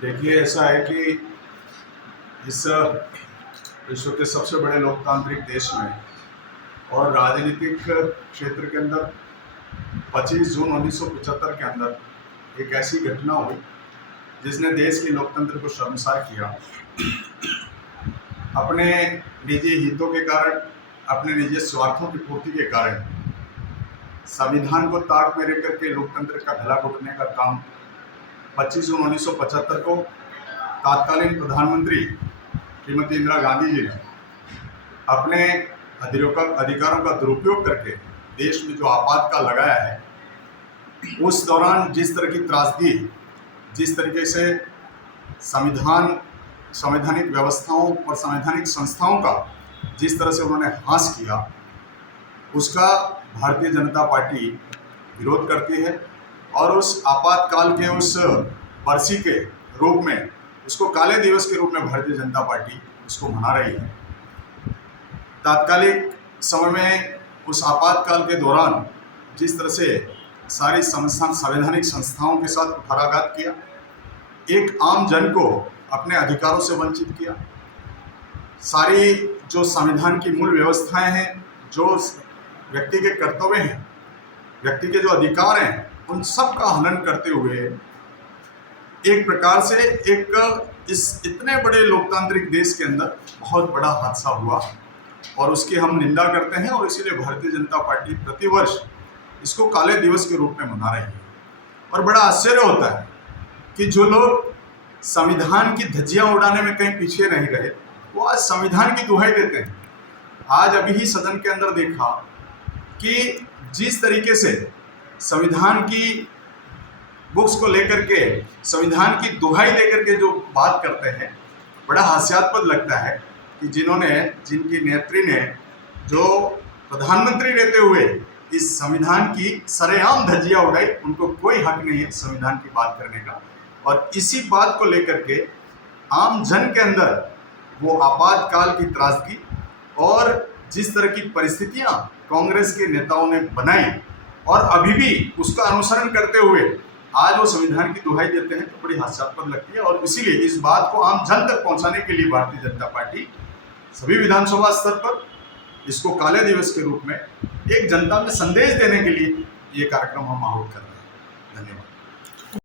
देखिए, ऐसा है कि इस विश्व के सबसे बड़े लोकतांत्रिक देश में और राजनीतिक क्षेत्र के अंदर 25 जून 1975 के अंदर एक ऐसी घटना हुई जिसने देश के लोकतंत्र को शर्मसार किया। अपने निजी हितों के कारण, अपने निजी स्वार्थों की पूर्ति के कारण संविधान को ताक में रख करके लोकतंत्र का गला घोटने का काम 25 जून 1975 को तत्कालीन प्रधानमंत्री श्रीमती इंदिरा गांधी जी ने अपने अधिकारों का दुरुपयोग करके देश में जो आपातकाल लगाया है, उस दौरान जिस तरह की त्रासदी, जिस तरीके से संवैधानिक व्यवस्थाओं और संवैधानिक संस्थाओं का जिस तरह से उन्होंने ह्रास किया, उसका भारतीय जनता पार्टी विरोध करती है और उस आपातकाल के उस बरसी के रूप में, उसको काले दिवस के रूप में भारतीय जनता पार्टी उसको मना रही है। तात्कालिक समय में उस आपातकाल के दौरान जिस तरह से सारी संवैधानिक संस्थाओं के साथ कुठाराघात किया, एक आम जन को अपने अधिकारों से वंचित किया, सारी जो संविधान की मूल व्यवस्थाएं हैं, जो व्यक्ति के कर्तव्य हैं, व्यक्ति के जो अधिकार हैं, उन सब का हनन करते हुए एक प्रकार से इस इतने बड़े लोकतांत्रिक देश के अंदर बहुत बड़ा हादसा हुआ और उसकी हम निंदा करते हैं। और इसीलिए भारतीय जनता पार्टी प्रतिवर्ष इसको काले दिवस के रूप में मना रही है। और बड़ा आश्चर्य होता है कि जो लोग संविधान की धज्जियां उड़ाने में कहीं पीछे नहीं रहे, वो आज संविधान की दुहाई देते हैं। आज अभी ही सदन के अंदर देखा कि जिस तरीके से संविधान की बुक्स को लेकर के, संविधान की दुहाई लेकर के जो बात करते हैं, बड़ा हास्यास्पद लगता है कि जिनकी नेत्री ने जो प्रधानमंत्री रहते हुए इस संविधान की सरेआम धज्जियां उड़ाई, उनको कोई हक नहीं है संविधान की बात करने का। और इसी बात को लेकर के आम जन के अंदर वो आपातकाल की त्रासदी और जिस तरह की परिस्थितियां कांग्रेस के नेताओं ने बनाई और अभी भी उसका अनुसरण करते हुए आज वो संविधान की दुहाई देते हैं, तो बड़ी हास्यास्पद लगती है। और इसीलिए इस बात को आम जन तक पहुंचाने के लिए भारतीय जनता पार्टी सभी विधानसभा स्तर पर इसको काले दिवस के रूप में एक जनता में संदेश देने के लिए ये कार्यक्रम हम आयोजित कर रहे हैं। धन्यवाद।